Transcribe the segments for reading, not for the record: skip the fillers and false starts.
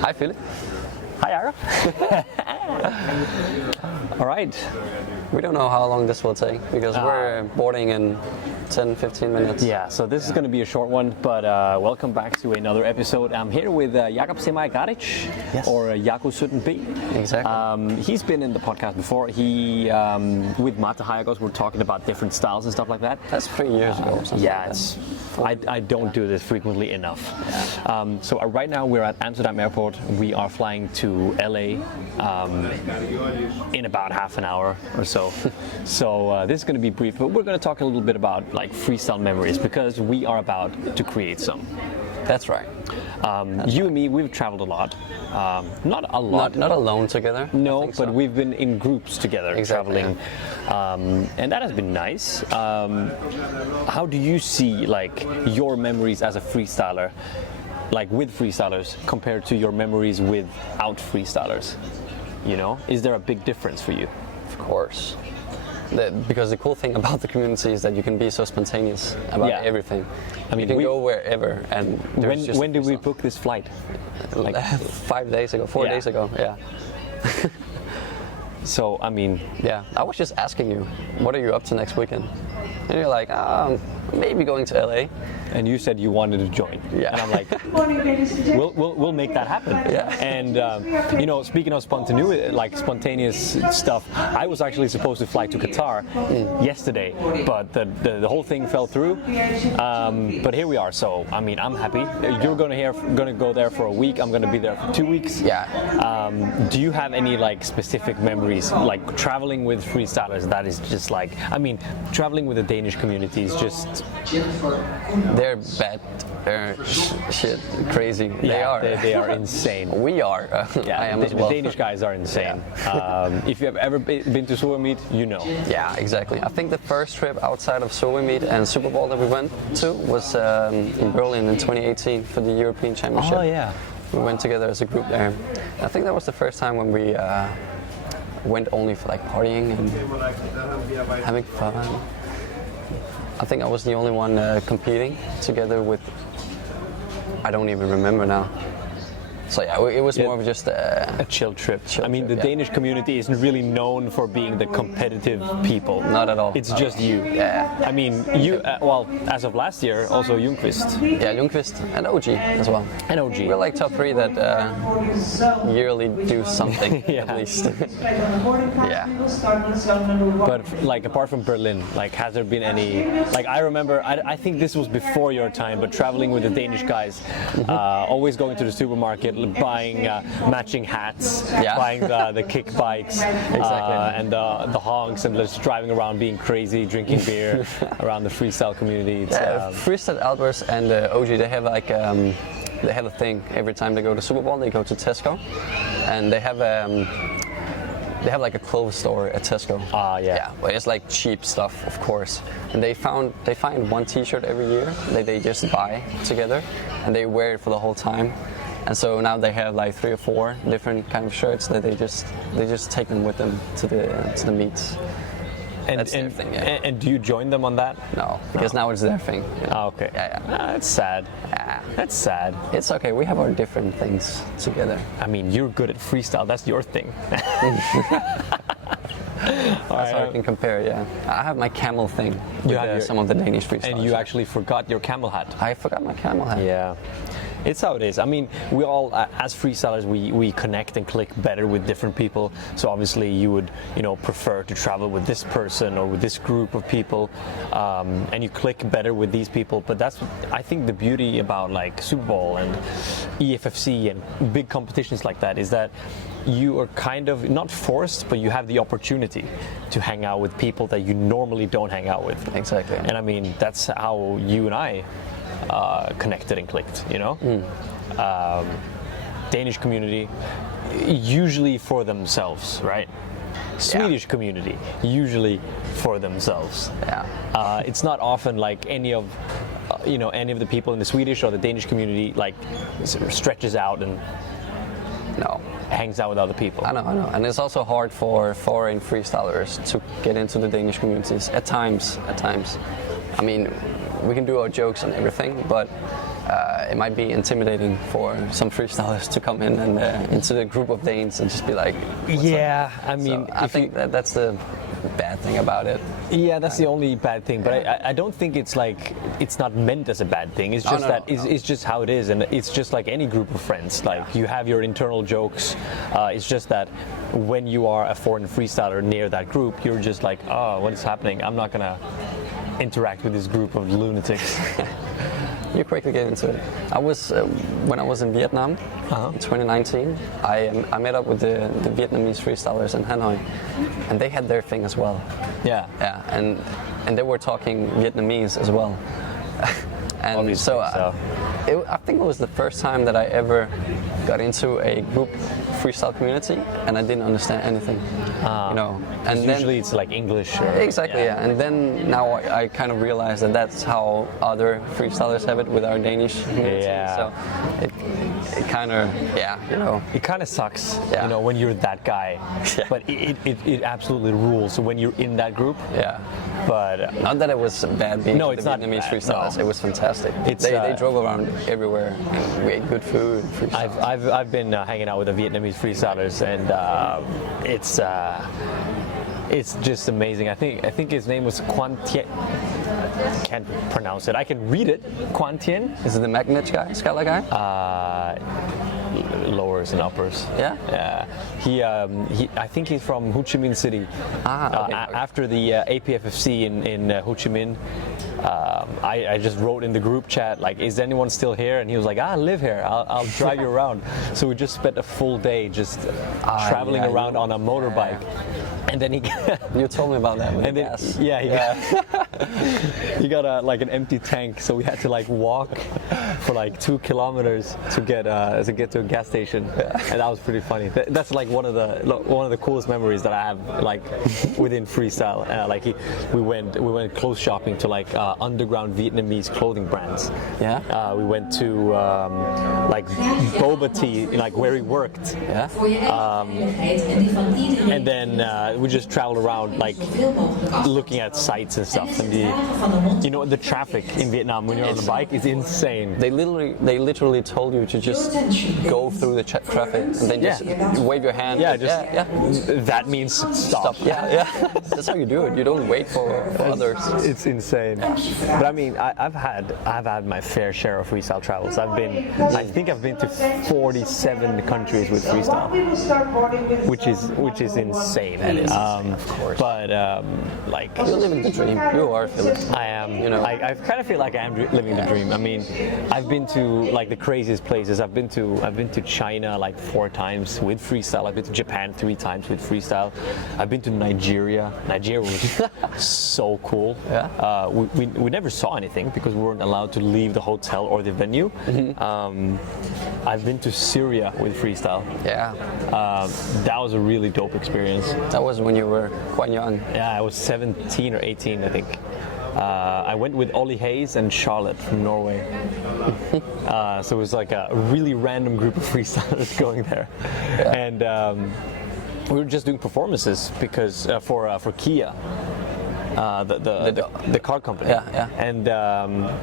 Hi, Philip. Hi, Jakob. All right. We don't know how long this will take because we're boarding in 10-15 minutes. Yeah, so this is going to be a short one, but welcome back to another episode. I'm here with Jakob Semajer-Garic, or Jakob 17B. Exactly. He's been in the podcast before. He, with Mata Hayagos, we're talking about different styles and stuff like that. That's 3 years ago or something. Yeah, I don't do this frequently enough. Yeah. So right now we're at Amsterdam Airport. We are flying to LA in about half an hour or so. So this is going to be brief, but we're going to talk a little bit about like freestyle memories because we are about to create some. That's right. You and me, we've traveled a lot. Not a lot. Not alone together. No, but we've been in groups together, traveling, yeah. And that has been nice. How do you see like your memories as a freestyler, like with freestylers, compared to your memories without freestylers? You know, is there a big difference for you? Of course. Because the cool thing about the community is that you can be so spontaneous about everything. I mean, you can go wherever. And when did we book this flight? Like 5 days ago, 4 days ago. Yeah. So I mean, yeah. I was just asking you, what are you up to next weekend? And you're like, maybe going to LA. And you said you wanted to join. Yeah. And I'm like, we'll make that happen. Yeah. And you know, speaking of spontaneity, like spontaneous stuff, I was actually supposed to fly to Qatar yesterday, but the whole thing fell through. But here we are. So I mean, I'm happy. You're gonna go there for a week. I'm gonna be there for 2 weeks. Yeah. Do you have any like specific memories, like traveling with freestylers? That is just like, I mean, traveling with the Danish community is just. They're bad, shit, crazy. Yeah, they are insane. We are. I am as well. The Danish guys are insane. Yeah. If you have ever been to Summit, you know. Yeah, exactly. I think the first trip outside of Summit and Super Bowl that we went to was in Berlin in 2018 for the European Championship. Oh yeah. We went together as a group there. I think that was the first time when we went only for like partying and having fun. I think I was the only one competing together with, I don't even remember now. So yeah, it was more of just a chill trip. I mean, the Danish community isn't really known for being the competitive people. Not at all. It's just you. Yeah. I mean, you, well, as of last year, also Ljungqvist. Yeah, Ljungqvist and OG as well. And OG. We're like top 3 that yearly do something at least. Yeah. But like apart from Berlin, like has there been any, like I remember, I think this was before your time, but traveling with the Danish guys, always going to the supermarket, buying matching hats, buying the kick bikes, and the honks, and just driving around being crazy, drinking beer around the freestyle community. Freestyle Albers and OG, they have like they have a thing every time they go to Super Bowl. They go to Tesco, and they have like a clothes store at Tesco. Yeah. But it's like cheap stuff, of course. And they find one T-shirt every year that they just buy together, and they wear it for the whole time. And so now they have like 3 or 4 different kind of shirts that they just take them with them to the meets. That's their thing, yeah. And do you join them on that? No, because now it's their thing. You know? Okay. Yeah. That's sad. Yeah. That's sad. It's okay. We have our different things together. I mean, you're good at freestyle. That's your thing. That's how I can compare. Yeah. I have my camel thing with some of the Danish freestylers. And you actually forgot your camel hat. I forgot my camel hat. Yeah. It's how it is. I mean, we all, as freestylers, we connect and click better with different people. So obviously, you would, prefer to travel with this person or with this group of people, and you click better with these people. But that's, I think, the beauty about like Super Bowl and EFFC and big competitions like that is that you are kind of not forced, but you have the opportunity to hang out with people that you normally don't hang out with. Exactly. And I mean, that's how you and I connected and clicked, Danish community, usually for themselves, right? Swedish community, usually for themselves. Yeah. It's not often like any of the people in the Swedish or the Danish community like stretches out and hangs out with other people. I know. And it's also hard for foreign freestylers to get into the Danish communities at times. I mean, we can do our jokes and everything, but it might be intimidating for some freestylers to come in and into the group of Danes and just be like, yeah, I mean, so I think that's the bad thing about it. Yeah, that's the only bad thing. But I don't think it's like it's not meant as a bad thing. It's just it's just how it is, and it's just like any group of friends. Like you have your internal jokes. It's just that when you are a foreign freestyler near that group, you're just like, oh, what is happening? I'm not gonna interact with this group of lunatics. You quickly get into it. I was when I was in Vietnam in 2019. I met up with the Vietnamese freestylers in Hanoi, and they had their thing as well. Yeah. Yeah, and they were talking Vietnamese as well. And obviously, I think it was the first time that I ever got into a group freestyle community, and I didn't understand anything. You know, and usually it's like English. Exactly, yeah. And then now I kind of realize that that's how other freestylers have it with our Danish community. Yeah. So it kind of, you know. It kind of sucks, Yeah. you know, when you're that guy. Yeah. But it absolutely rules when you're in that group. Yeah. But Not that it was bad being No, the it's not Vietnamese bad, freestylers. no. It was fantastic. It's, they drove around everywhere and we ate good food. Freestyle. I've been hanging out with the Vietnamese freestylers, and it's just amazing. I think his name was Quan Tien. Can't pronounce it. I can read it. Quan Tien. Is it the magnet guy, Scala guy? Lowers and uppers. Yeah? He I think he's from Ho Chi Minh City. Okay. After the APFFC in Ho Chi Minh, I just wrote in the group chat like, is anyone still here? And he was like, I live here. I'll drive you around. So we just spent a full day just traveling around on a motorbike. And then he you told me about that. And then, gas. he got like an empty tank, so we had to like walk for like 2 kilometers to get to a gas station, and that was pretty funny. That's like one of the coolest memories that I have like within freestyle. We went clothes shopping to like underground Vietnamese clothing brands. Yeah. We went to like boba tea, like where he worked. Yeah. And then we just traveled around like looking at sites and stuff, and the traffic in Vietnam when you're on a bike is insane. They literally told you to just go through the traffic and then just wave your hand. That means stop. Yeah. That's how you do it. You don't wait for others. It's insane. But I mean, I've had my fair share of freestyle travels. I think I've been to 47 countries with freestyle, which is insane. Of course. But like, you're living the dream. You are, Philip. I am. You know. I kind of feel like I am living the dream. I mean, I've been to like the craziest places. I've been to China like 4 times with freestyle. I've been to Japan 3 times with freestyle. I've been to Nigeria. Nigeria was so cool. Yeah. We never saw anything because we weren't allowed to leave the hotel or the venue. Mm-hmm. I've been to Syria with freestyle. Yeah. That was a really dope experience. That was when you were quite young. Yeah, I was 17 or 18, I think. I went with Ollie Hayes and Charlotte from Norway. So it was like a really random group of freestylers going there. Yeah. And we were just doing performances because for Kia. The car company. Yeah. And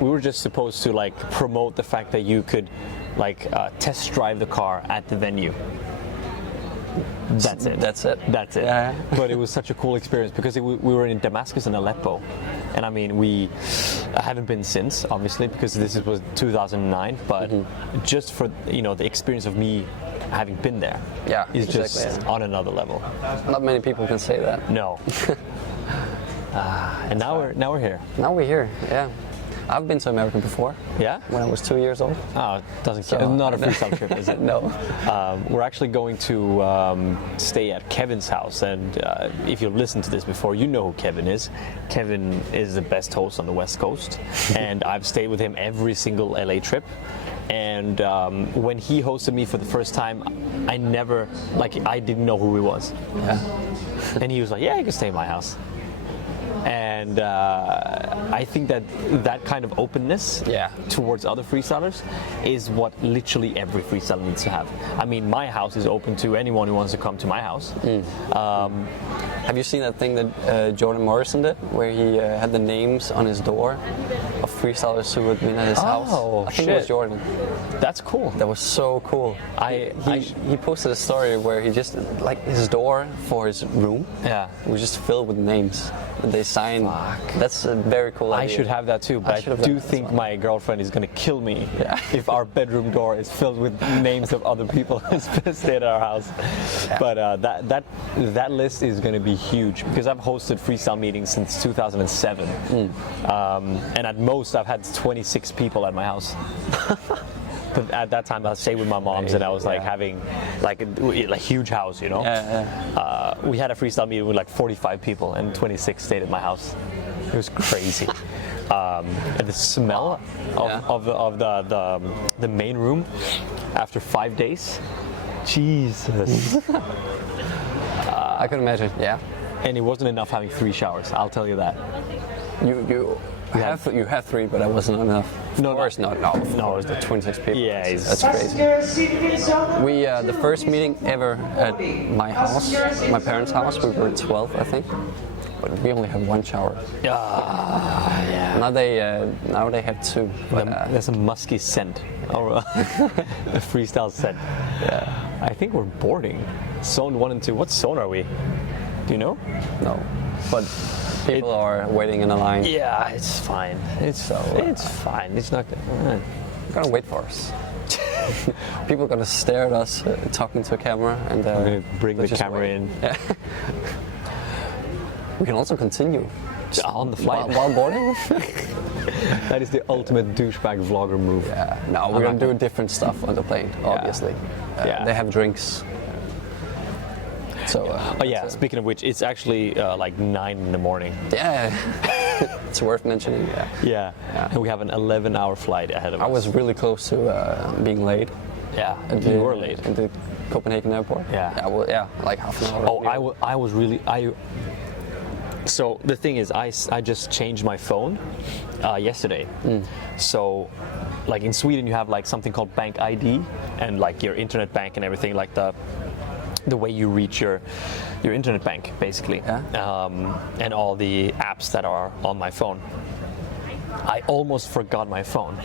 we were just supposed to like promote the fact that you could like test drive the car at the venue. That's it. Yeah. But it was such a cool experience because we were in Damascus and Aleppo, and I mean I haven't been since, obviously, because this was 2009. But just for the experience of me having been there, is just on another level. Not many people can say that. No. And now we're here. Now we're here. Yeah. I've been to America before. Yeah? When I was 2 years old. Oh, doesn't count. Not a freestyle trip, is it? No. We're actually going to stay at Kevin's house, and if you've listened to this before, you know who Kevin is. Kevin is the best host on the West Coast, and I've stayed with him every single LA trip. And when he hosted me for the first time, I didn't know who he was. Yeah. And he was like, yeah, you can stay in my house. And I think that kind of openness towards other freestylers is what literally every freestyler needs to have. I mean, my house is open to anyone who wants to come to my house. Have you seen that thing that Jordan Morrison did, where he had the names on his door of freestylers who had been at his house. I think it was shit. Jordan. That's cool. That was so cool. He posted a story where he just, like, his door for his room was just filled with names that they signed. That's a very cool idea. I should have that too, but I do think my girlfriend is gonna kill me if our bedroom door is filled with names of other people who stayed at our house. But that list is gonna be huge because I've hosted freestyle meetings since 2007, and at most I've had 26 people at my house. But at that time I stayed with my moms and I was like having like a huge house, you know. We had a freestyle meeting with like 45 people and 26 stayed at my house. It was crazy. And the smell of the main room after 5 days, Jesus. I can imagine. Yeah. And it wasn't enough having 3 showers. I'll tell you that. You had 3, but that wasn't enough. No, of course not. No, it was the 26 people. Yeah, that's crazy. We the first meeting ever at my house, my parents' house. We were 12, I think, but we only had 1 shower. Yeah. Now they have 2. But, there's a musky scent, or a freestyle scent. Yeah. I think we're boarding. Zone 1 and 2. What zone are we? Do you know? No, but. People are waiting in a line. Yeah, it's fine. It's fine. It's not they're gonna wait for us. People are gonna stare at us talking to a camera, and we're gonna bring the camera in. Yeah. We can also continue on the flight while boarding. That is the ultimate douchebag vlogger move. Yeah. No, we're gonna do different stuff on the plane, obviously. They have drinks. So, speaking of which, it's actually like 9 in the morning. Yeah, it's worth mentioning. Yeah. And we have an 11-hour flight ahead of us. I was really close to being late. Yeah, you were late. At the Copenhagen airport. Yeah. Like half an hour. I was really. So the thing is, I just changed my phone yesterday. So, like in Sweden, you have like something called bank ID and like your internet bank and everything, like the way you reach your internet bank, basically, and all the apps that are on my phone. I almost forgot my phone,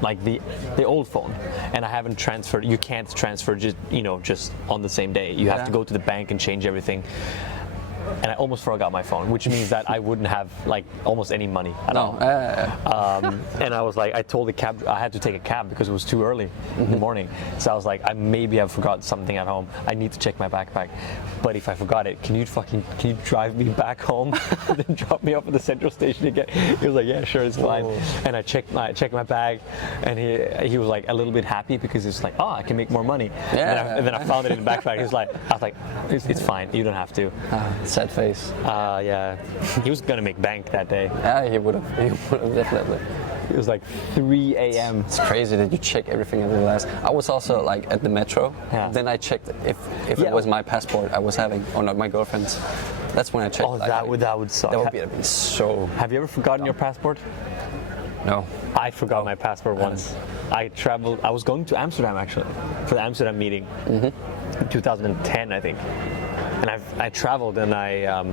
like the old phone, and I haven't transferred. You can't transfer just on the same day. You have to go to the bank and change everything. And I almost forgot my phone, which means that I wouldn't have like almost any money at all. And I was like, I told the cab, I had to take a cab because it was too early in the morning. So I was like, maybe I forgot something at home. I need to check my backpack. But if I forgot it, can you drive me back home and then drop me off at the central station again? He was like, yeah, sure, it's fine. And I checked my bag, and he was like a little bit happy because it's like, I can make more money. And then I found it in the backpack. I was like, it's fine, you don't have to. Sad face. Yeah. He was gonna make bank that day. Yeah, he would have definitely. It was like 3 a.m. It's crazy that you check everything at the last. I was also like at the metro. Yeah. Then I checked if it was my passport I was having or not my girlfriend's. That's when I checked. Oh, that would suck. That would be so. Have you ever forgotten your passport? No. I forgot my passport once. I was going to Amsterdam actually for the Amsterdam meeting in 2010, I think. And I traveled, and I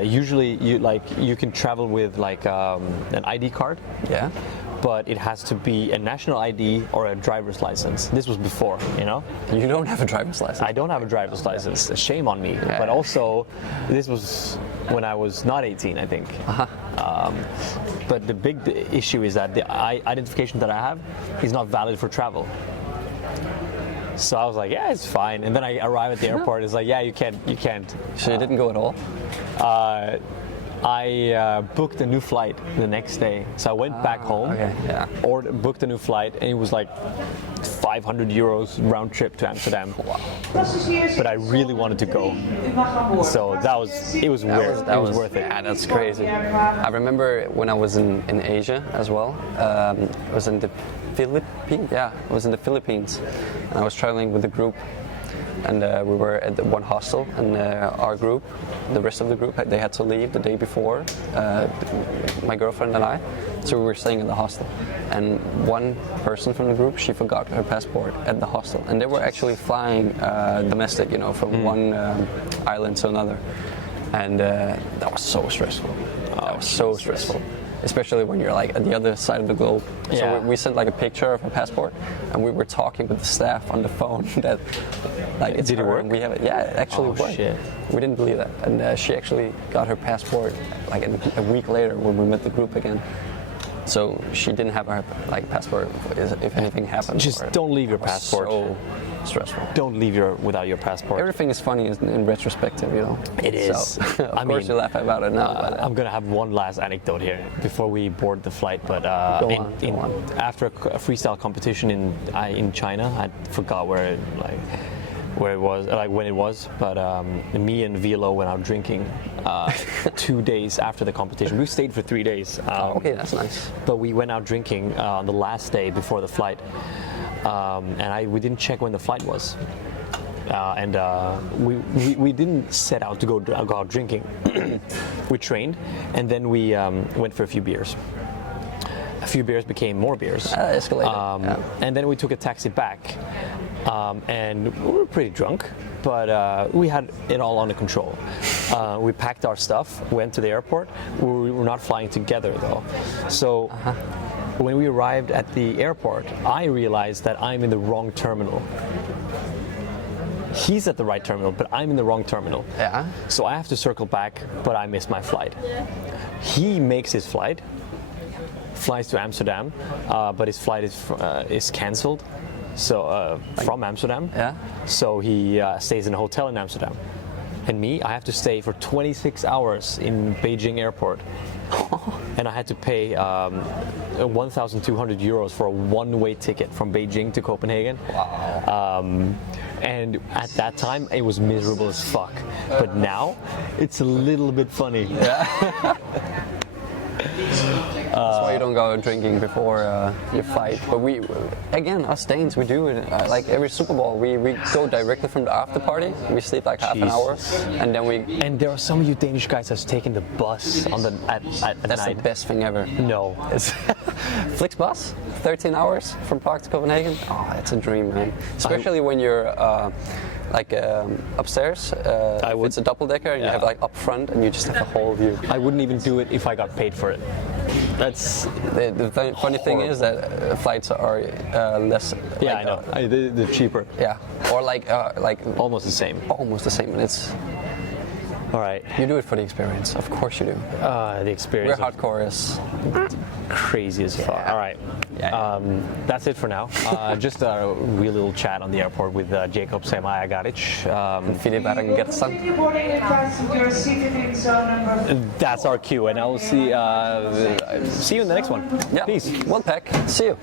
usually you can travel with like an ID card. Yeah. But it has to be a national ID or a driver's license. This was before, you know. You don't have a driver's license. I don't have a driver's license. Shame on me. Yeah. But also, this was when I was not 18, I think. But the big issue is that the identification that I have is not valid for travel. So I was like, yeah, it's fine. And then I arrive at the airport. It's like, yeah, you can't. So you didn't go at all? I booked a new flight the next day. So I went back home, or booked a new flight, and it was like 500 euros round trip to Amsterdam. Wow. But I really wanted to go. So it was worth it. Yeah, that's crazy. I remember when I was in Asia as well. It was in the Philippines. Yeah, it was in the Philippines. And I was traveling with a group. And we were at one hostel, and our group, the rest of the group, they had to leave the day before, my girlfriend and I, so we were staying in the hostel. And one person from the group, she forgot her passport at the hostel, and they were actually flying domestic, from one island to another. And that was so stressful. Stressful. especially when you're like at the other side of the globe. Yeah. So we sent like a picture of her passport, and we were talking with the staff on the phone that like it's Did it her, work? and we have it. Yeah, it actually worked. Shit. We didn't believe that, and she actually got her passport like a week later when we met the group again. So she didn't have her like passport if anything happened. Just or- don't leave your it was passport. So stressful. Don't leave without your passport. Everything is funny in retrospective, you know. It is. So, of I course, mean, you laugh about it now. But, I'm gonna have one last anecdote here before we board the flight. But Go on. after a freestyle competition in China, I forgot where it was, like when it was. But me and Vilo went out drinking 2 days after the competition. We stayed for 3 days. okay, that's nice. But we went out drinking on the last day before the flight, and we didn't check when the flight was. We didn't set out to go out drinking. We trained, and then we went for a few beers. A few beers became more beers. Escalated. Yeah. And then we took a taxi back, and we were pretty drunk, but we had it all under control. We packed our stuff, went to the airport. We were not flying together though. So when we arrived at the airport, I realized that I'm in the wrong terminal. He's at the right terminal, but I'm in the wrong terminal. Yeah. So I have to circle back, but I missed my flight. He makes his flight, flies to Amsterdam, but his flight is cancelled. So from Amsterdam. Yeah. So he stays in a hotel in Amsterdam. And me, I have to stay for 26 hours in Beijing airport. And I had to pay 1,200 euros for a one-way ticket from Beijing to Copenhagen. Wow. And at that time, it was miserable as fuck. But now, it's a little bit funny. That's why you don't go out drinking before your fight. But we, again, us Danes, we do it. Like every Super Bowl, we go directly from the after party. We sleep like half an hour, and then we. And there are some of you Danish guys that's taken the bus on at That's night. the best thing ever. No. It's Flixbus, 13 hours from Prague to Copenhagen. Oh, it's a dream, man. Especially when you're upstairs. It's a double decker, and you have like up front, and you just have a whole view. I wouldn't even do it if I got paid for it. That's The funny thing is that flights are less. yeah, I know. They're cheaper. Yeah, or like Almost the same. almost the same. And it's All right. you do it for the experience. Of course you do. The We're experience. hardcore is Crazy as fuck. Yeah. All right. Yeah. That's it for now. Just a real little chat on the airport with Jakob Semajer-Garic. Philip Arrengetsan. Boarding passenger seated in zone number That's our cue, and I will see you in the next one. Yeah. Peace. One pack. See you.